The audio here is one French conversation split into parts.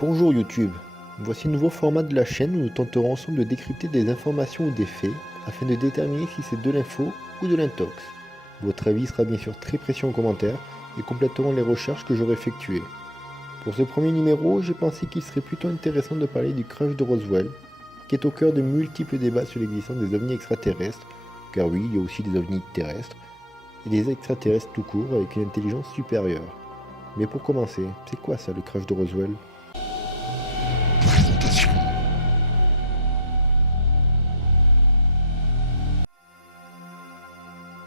Bonjour YouTube, voici un nouveau format de la chaîne où nous tenterons ensemble de décrypter des informations ou des faits afin de déterminer si c'est de l'info ou de l'intox. Votre avis sera bien sûr très précieux en commentaire et compléteront les recherches que j'aurai effectuées. Pour ce premier numéro, j'ai pensé qu'il serait plutôt intéressant de parler du crash de Roswell, qui est au cœur de multiples débats sur l'existence des ovnis extraterrestres, car oui, il y a aussi des ovnis terrestres, et des extraterrestres tout court avec une intelligence supérieure. Mais pour commencer, c'est quoi ça le crash de Roswell?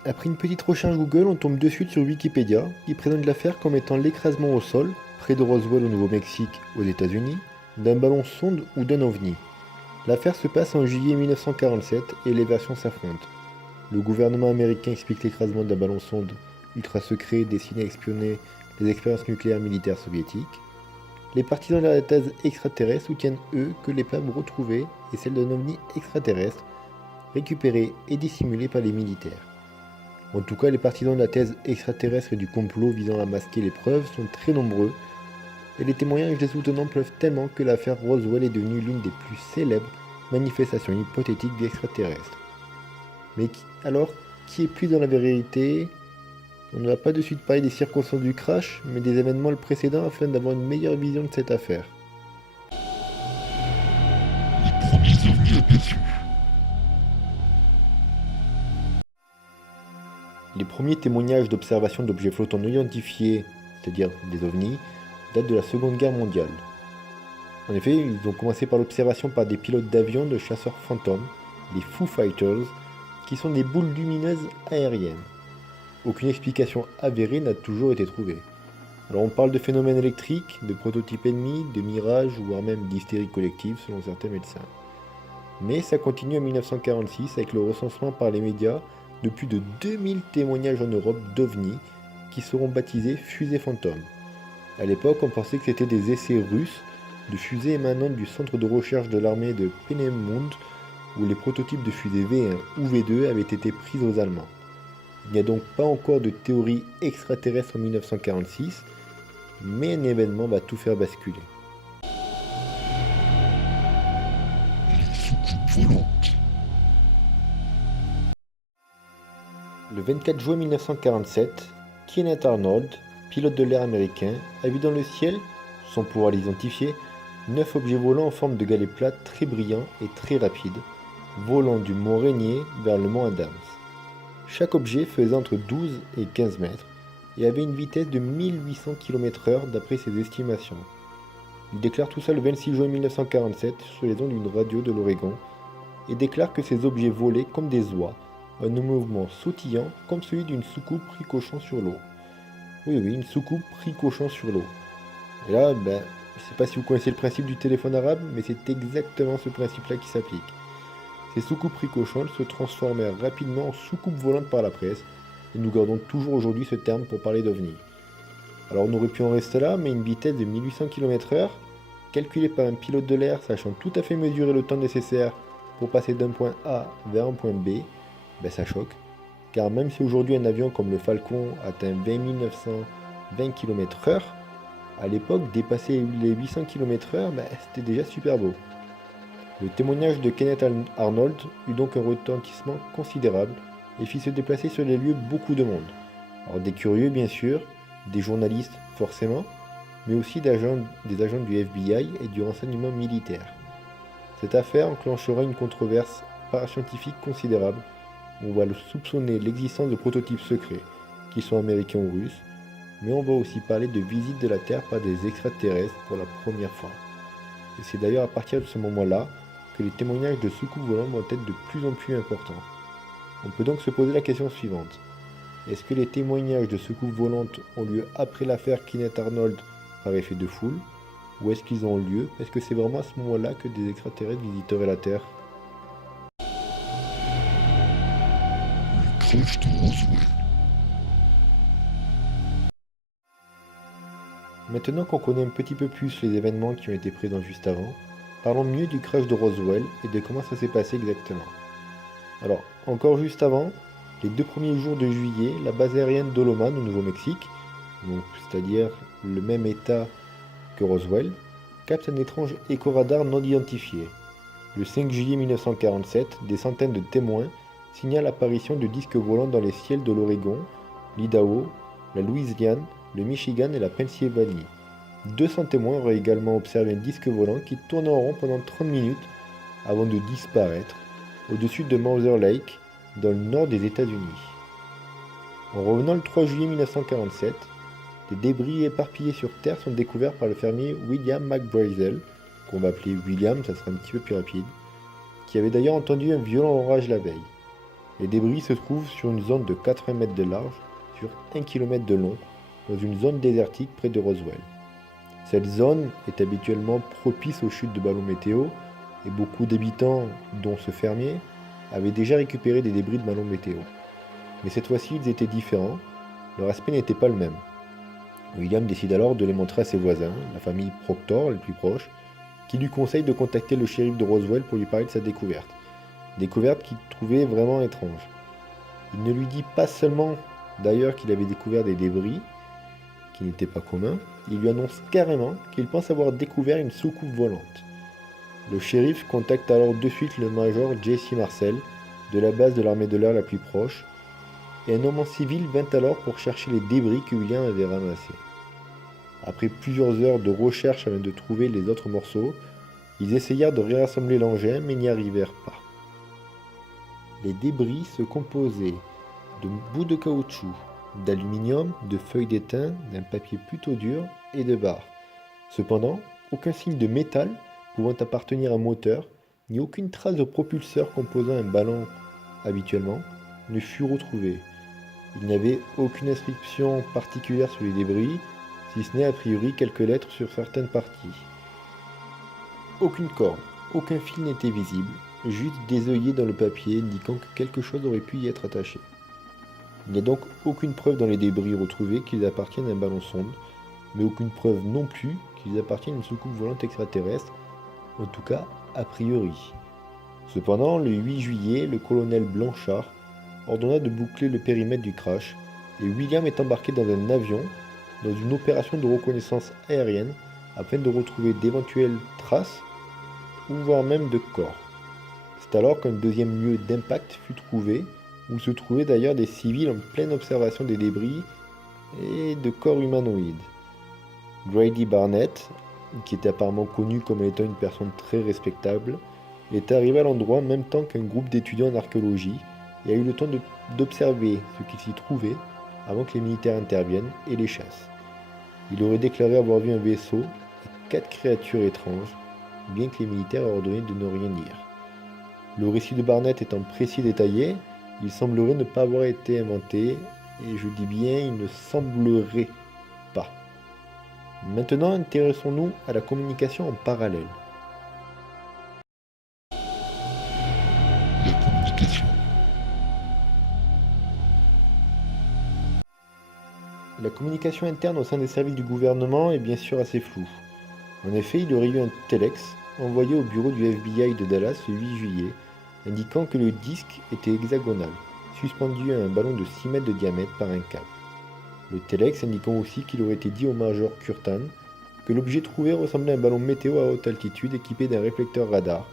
Après une petite recherche Google, on tombe de suite sur Wikipédia, qui présente l'affaire comme étant l'écrasement au sol, près de Roswell au Nouveau-Mexique, aux États-Unis, d'un ballon sonde ou d'un ovni. L'affaire se passe en juillet 1947 et les versions s'affrontent. Le gouvernement américain explique l'écrasement d'un ballon sonde ultra secret destiné à espionner les expériences nucléaires militaires soviétiques. Les partisans de la thèse extraterrestre soutiennent eux que les plaques retrouvées est celle d'un ovni extraterrestre récupéré et dissimulé par les militaires. En tout cas, les partisans de la thèse extraterrestre et du complot visant à masquer les preuves sont très nombreux, et les témoignages des soutenants pleuvent tellement que l'affaire Roswell est devenue l'une des plus célèbres manifestations hypothétiques d'extraterrestres. Mais alors, qui est plus dans la vérité? On ne va pas de suite parler des circonstances du crash, mais des événements le précédent afin d'avoir une meilleure vision de cette affaire. Les premiers témoignages d'observation d'objets flottants non identifiés, c'est-à-dire des ovnis, datent de la Seconde Guerre mondiale. En effet, ils ont commencé par l'observation par des pilotes d'avions de chasseurs fantômes, les Foo Fighters, qui sont des boules lumineuses aériennes. Aucune explication avérée n'a toujours été trouvée. Alors on parle de phénomènes électriques, de prototypes ennemis, de mirages, voire même d'hystérie collective selon certains médecins. Mais ça continue en 1946 avec le recensement par les médias de plus de 2000 témoignages en Europe d'ovnis qui seront baptisés fusées fantômes. A l'époque, on pensait que c'était des essais russes de fusées émanant du centre de recherche de l'armée de Peenemünde où les prototypes de fusées V1 ou V2 avaient été pris aux Allemands. Il n'y a donc pas encore de théorie extraterrestre en 1946, mais un événement va tout faire basculer. Le 24 juin 1947, Kenneth Arnold, pilote de l'air américain, a vu dans le ciel, sans pouvoir l'identifier, 9 objets volants en forme de galets plats très brillants et très rapides, volant du mont Rainier vers le mont Adams. Chaque objet faisait entre 12 et 15 mètres et avait une vitesse de 1800 km/h d'après ses estimations. Il déclare tout ça le 26 juin 1947 sur les ondes d'une radio de l'Oregon et déclare que ces objets volaient comme des oies, un mouvement sautillant comme celui d'une soucoupe ricochant sur l'eau. Oui, une soucoupe ricochant sur l'eau. Et là, je ne sais pas si vous connaissez le principe du téléphone arabe, mais c'est exactement ce principe-là qui s'applique. Ces soucoupes ricochantes se transformèrent rapidement en soucoupes volantes par la presse, et nous gardons toujours aujourd'hui ce terme pour parler d'OVNI. Alors on aurait pu en rester là, mais une vitesse de 1800 km/h, calculée par un pilote de l'air sachant tout à fait mesurer le temps nécessaire pour passer d'un point A vers un point B, ça choque. Car même si aujourd'hui un avion comme le Falcon atteint 20 920 km/h, à l'époque dépasser les 800 km/h, c'était déjà super beau. Le témoignage de Kenneth Arnold eut donc un retentissement considérable et fit se déplacer sur les lieux beaucoup de monde. Alors des curieux bien sûr, des journalistes forcément, mais aussi des agents du FBI et du renseignement militaire. Cette affaire enclenchera une controverse parascientifique considérable où on va soupçonner l'existence de prototypes secrets, qui sont américains ou russes, mais on va aussi parler de visites de la Terre par des extraterrestres pour la première fois. Et c'est d'ailleurs à partir de ce moment-là que les témoignages de soucoupes volantes vont être de plus en plus importants. On peut donc se poser la question suivante. Est-ce que les témoignages de soucoupes volantes ont lieu après l'affaire Kenneth Arnold par effet de foule? Ou est-ce qu'ils ont lieu? Est-ce que c'est vraiment à ce moment-là que des extraterrestres visiteraient la Terre? Maintenant qu'on connaît un petit peu plus les événements qui ont été présents juste avant, parlons mieux du crash de Roswell et de comment ça s'est passé exactement. Alors, encore juste avant, les 2 premiers jours de juillet, la base aérienne d'Oloman au Nouveau-Mexique, c'est-à-dire le même état que Roswell, capte un étrange écho-radar non identifié. Le 5 juillet 1947, des centaines de témoins signalent l'apparition de disques volants dans les ciels de l'Oregon, l'Idaho, la Louisiane, le Michigan et la Pennsylvanie. 200 témoins auraient également observé un disque volant qui tournait en rond pendant 30 minutes avant de disparaître au-dessus de Mother Lake, dans le nord des États-Unis. En revenant le 3 juillet 1947, des débris éparpillés sur Terre sont découverts par le fermier William McBrazel, qu'on va appeler William, ça sera un petit peu plus rapide, qui avait d'ailleurs entendu un violent orage la veille. Les débris se trouvent sur une zone de 80 mètres de large sur 1 km de long, dans une zone désertique près de Roswell. Cette zone est habituellement propice aux chutes de ballons météo, et beaucoup d'habitants, dont ce fermier, avaient déjà récupéré des débris de ballons météo. Mais cette fois-ci, ils étaient différents, leur aspect n'était pas le même. William décide alors de les montrer à ses voisins, la famille Proctor, les plus proches, qui lui conseille de contacter le shérif de Roswell pour lui parler de sa découverte. Découverte qu'il trouvait vraiment étrange. Il ne lui dit pas seulement d'ailleurs qu'il avait découvert des débris, qui n'étaient pas communs, il lui annonce carrément qu'il pense avoir découvert une soucoupe volante. Le shérif contacte alors de suite le major J.C. Marcel, de la base de l'armée de l'air la plus proche, et un homme en civil vint alors pour chercher les débris que William avait ramassés. Après plusieurs heures de recherche afin de trouver les autres morceaux, ils essayèrent de réassembler l'engin mais n'y arrivèrent pas. Les débris se composaient de bouts de caoutchouc, d'aluminium, de feuilles d'étain, d'un papier plutôt dur et de barres. Cependant, aucun signe de métal pouvant appartenir à un moteur, ni aucune trace de propulseur composant un ballon habituellement, ne fut retrouvée. Il n'y avait aucune inscription particulière sur les débris, si ce n'est a priori quelques lettres sur certaines parties. Aucune corde, aucun fil n'était visible, juste des œillets dans le papier indiquant que quelque chose aurait pu y être attaché. Il n'y a donc aucune preuve dans les débris retrouvés qu'ils appartiennent à un ballon sonde, mais aucune preuve non plus qu'ils appartiennent à une soucoupe volante extraterrestre, en tout cas a priori. Cependant, le 8 juillet, le colonel Blanchard ordonna de boucler le périmètre du crash, et William est embarqué dans un avion dans une opération de reconnaissance aérienne afin de retrouver d'éventuelles traces ou voire même de corps. C'est alors qu'un deuxième lieu d'impact fut trouvé, où se trouvaient d'ailleurs des civils en pleine observation des débris et de corps humanoïdes. Grady Barnett, qui était apparemment connu comme étant une personne très respectable, est arrivé à l'endroit en même temps qu'un groupe d'étudiants en archéologie et a eu le temps d'observer ce qui s'y trouvait avant que les militaires interviennent et les chassent. Il aurait déclaré avoir vu un vaisseau et 4 créatures étranges, bien que les militaires aient ordonné de ne rien dire. Le récit de Barnett étant précis et détaillé, il semblerait ne pas avoir été inventé, et je dis bien il ne semblerait pas. Maintenant, intéressons-nous à la communication en parallèle. La communication. La communication interne au sein des services du gouvernement est bien sûr assez floue. En effet, il y aurait eu un telex envoyé au bureau du FBI de Dallas le 8 juillet, indiquant que le disque était hexagonal, suspendu à un ballon de 6 mètres de diamètre par un câble. Le telex indiquant aussi qu'il aurait été dit au major Curtan que l'objet trouvé ressemblait à un ballon météo à haute altitude équipé d'un réflecteur radar,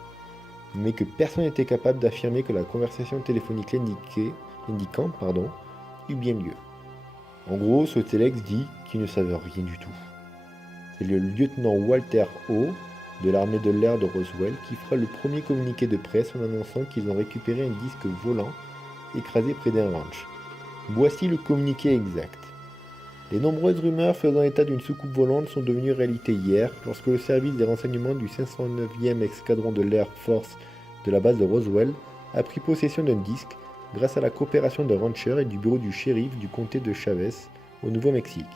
mais que personne n'était capable d'affirmer que la conversation téléphonique l'indiquant eut bien lieu. En gros, ce telex dit qu'il ne savait rien du tout. C'est le lieutenant Walter O. de l'armée de l'air de Roswell qui fera le premier communiqué de presse en annonçant qu'ils ont récupéré un disque volant écrasé près d'un ranch. Voici le communiqué exact. Les nombreuses rumeurs faisant état d'une soucoupe volante sont devenues réalité hier lorsque le service des renseignements du 509e escadron de l'Air Force de la base de Roswell a pris possession d'un disque grâce à la coopération d'un rancher et du bureau du shérif du comté de Chavez au Nouveau-Mexique.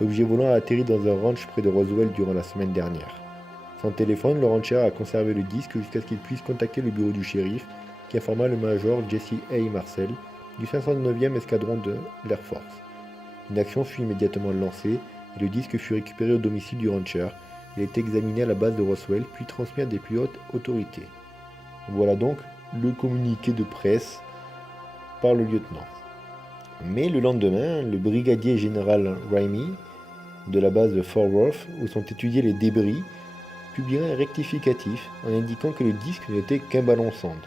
L'objet volant a atterri dans un ranch près de Roswell durant la semaine dernière. Sans téléphone, le rancher a conservé le disque jusqu'à ce qu'il puisse contacter le bureau du shérif qui informa le major J.C. A. Marcel du 509e escadron de l'Air Force. Une action fut immédiatement lancée et le disque fut récupéré au domicile du rancher. Il a été examiné à la base de Roswell puis transmis à des plus hautes autorités. Voilà donc le communiqué de presse par le lieutenant. Mais le lendemain, le brigadier général Ramey de la base de Fort Worth, où sont étudiés les débris, publiera un rectificatif en indiquant que le disque n'était qu'un ballon sonde.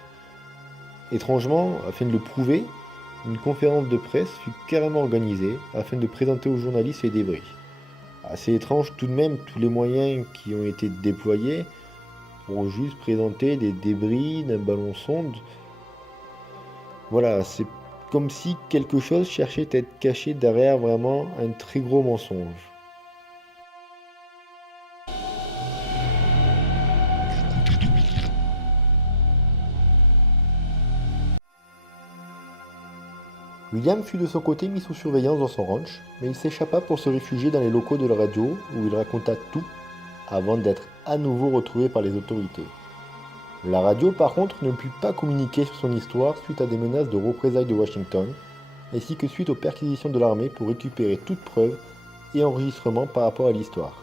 Étrangement, afin de le prouver, une conférence de presse fut carrément organisée afin de présenter aux journalistes les débris. Assez étrange tout de même tous les moyens qui ont été déployés pour juste présenter des débris d'un ballon sonde. Voilà, c'est comme si quelque chose cherchait à être caché derrière vraiment un très gros mensonge. William fut de son côté mis sous surveillance dans son ranch, mais il s'échappa pour se réfugier dans les locaux de la radio où il raconta tout avant d'être à nouveau retrouvé par les autorités. La radio par contre ne put pas communiquer sur son histoire suite à des menaces de représailles de Washington, ainsi que suite aux perquisitions de l'armée pour récupérer toute preuve et enregistrement par rapport à l'histoire.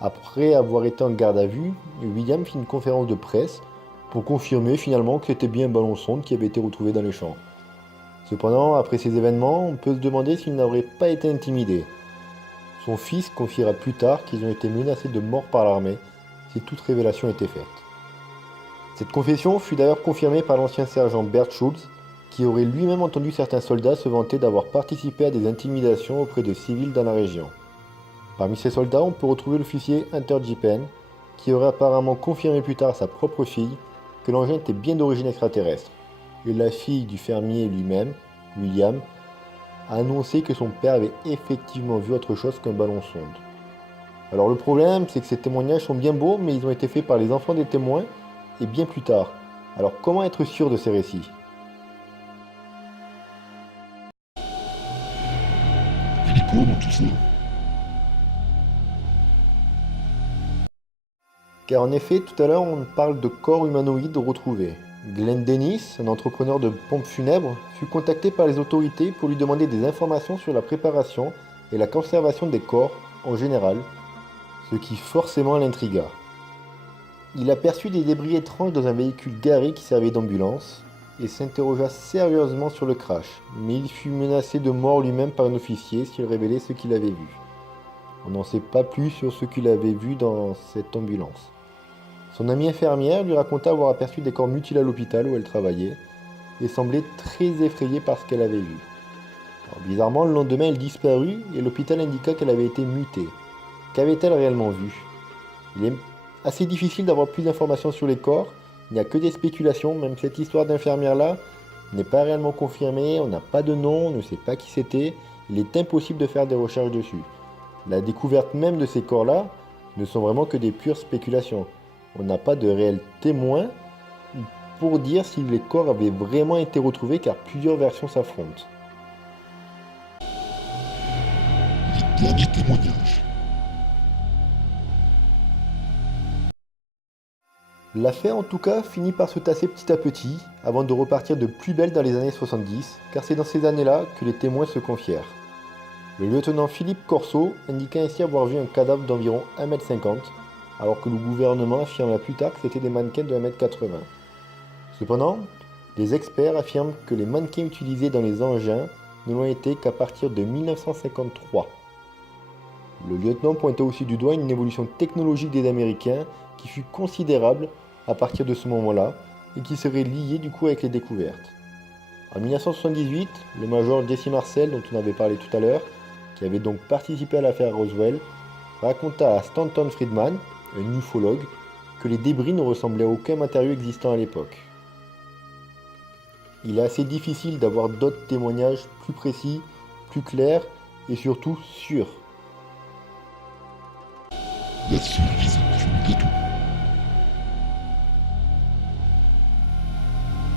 Après avoir été en garde à vue, William fit une conférence de presse pour confirmer finalement que c'était bien un ballon sonde qui avait été retrouvé dans les champs. Cependant, après ces événements, on peut se demander s'il n'aurait pas été intimidé. Son fils confiera plus tard qu'ils ont été menacés de mort par l'armée si toute révélation était faite. Cette confession fut d'ailleurs confirmée par l'ancien sergent Bert Schultz, qui aurait lui-même entendu certains soldats se vanter d'avoir participé à des intimidations auprès de civils dans la région. Parmi ces soldats, on peut retrouver l'officier Hunter J. Penn, qui aurait apparemment confirmé plus tard à sa propre fille que l'engin était bien d'origine extraterrestre. Et la fille du fermier lui-même, William, a annoncé que son père avait effectivement vu autre chose qu'un ballon sonde. Alors le problème, c'est que ces témoignages sont bien beaux, mais ils ont été faits par les enfants des témoins, et bien plus tard. Alors comment être sûr de ces récits ? Il est quoi dans tout ça? Car en effet, tout à l'heure, on parle de corps humanoïdes retrouvés. Glenn Dennis, un entrepreneur de pompes funèbres, fut contacté par les autorités pour lui demander des informations sur la préparation et la conservation des corps en général, ce qui forcément l'intrigua. Il aperçut des débris étranges dans un véhicule garé qui servait d'ambulance et s'interrogea sérieusement sur le crash, mais il fut menacé de mort lui-même par un officier s'il révélait ce qu'il avait vu. On n'en sait pas plus sur ce qu'il avait vu dans cette ambulance. Son amie infirmière lui raconta avoir aperçu des corps mutilés à l'hôpital où elle travaillait et semblait très effrayée par ce qu'elle avait vu. Alors, bizarrement, le lendemain, elle disparut et l'hôpital indiqua qu'elle avait été mutée. Qu'avait-elle réellement vu? Il est assez difficile d'avoir plus d'informations sur les corps, il n'y a que des spéculations, même cette histoire d'infirmière-là n'est pas réellement confirmée, on n'a pas de nom, on ne sait pas qui c'était, il est impossible de faire des recherches dessus. La découverte même de ces corps-là ne sont vraiment que des pures spéculations. On n'a pas de réels témoins pour dire si les corps avaient vraiment été retrouvés car plusieurs versions s'affrontent. Les derniers témoignages. L'affaire en tout cas finit par se tasser petit à petit avant de repartir de plus belle dans les années 70 car c'est dans ces années-là que les témoins se confièrent. Le lieutenant Philippe Corso indiqua ainsi avoir vu un cadavre d'environ 1,50 m alors que le gouvernement affirma plus tard que c'était des mannequins de 1,80 m. Cependant, les experts affirment que les mannequins utilisés dans les engins ne l'ont été qu'à partir de 1953. Le lieutenant pointa aussi du doigt une évolution technologique des Américains qui fut considérable à partir de ce moment-là et qui serait liée du coup avec les découvertes. En 1978, le major Jesse Marcel, dont on avait parlé tout à l'heure, qui avait donc participé à l'affaire Roswell, raconta à Stanton Friedman, un ufologue, que les débris ne ressemblaient à aucun matériau existant à l'époque. Il est assez difficile d'avoir d'autres témoignages plus précis, plus clairs et surtout sûrs. Là-dessus, ils ont cumulé tout.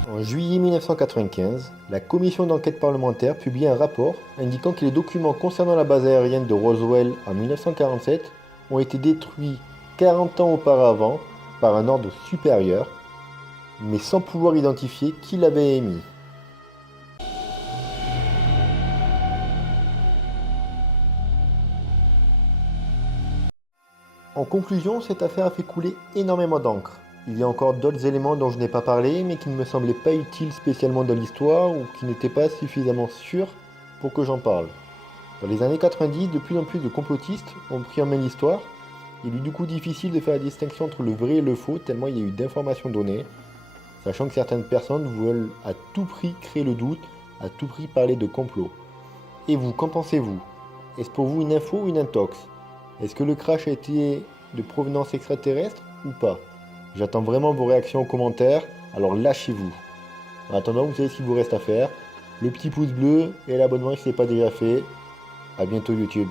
En juillet 1995, la commission d'enquête parlementaire publie un rapport indiquant que les documents concernant la base aérienne de Roswell en 1947 ont été détruits 40 ans auparavant par un ordre supérieur, mais sans pouvoir identifier qui l'avait émis. En conclusion, cette affaire a fait couler énormément d'encre. Il y a encore d'autres éléments dont je n'ai pas parlé, mais qui ne me semblaient pas utiles spécialement dans l'histoire ou qui n'étaient pas suffisamment sûrs pour que j'en parle. Dans les années 90, de plus en plus de complotistes ont pris en main l'histoire Il est du coup difficile de faire la distinction entre le vrai et le faux, tellement il y a eu d'informations données, sachant que certaines personnes veulent à tout prix créer le doute, à tout prix parler de complot. Et vous, qu'en pensez-vous? Est-ce pour vous une info ou une intox? Est-ce que le crash a été de provenance extraterrestre ou pas? J'attends vraiment vos réactions en commentaire, alors lâchez-vous. En attendant, vous savez ce qu'il vous reste à faire. Le petit pouce bleu et l'abonnement si ce n'est pas déjà fait. A bientôt YouTube.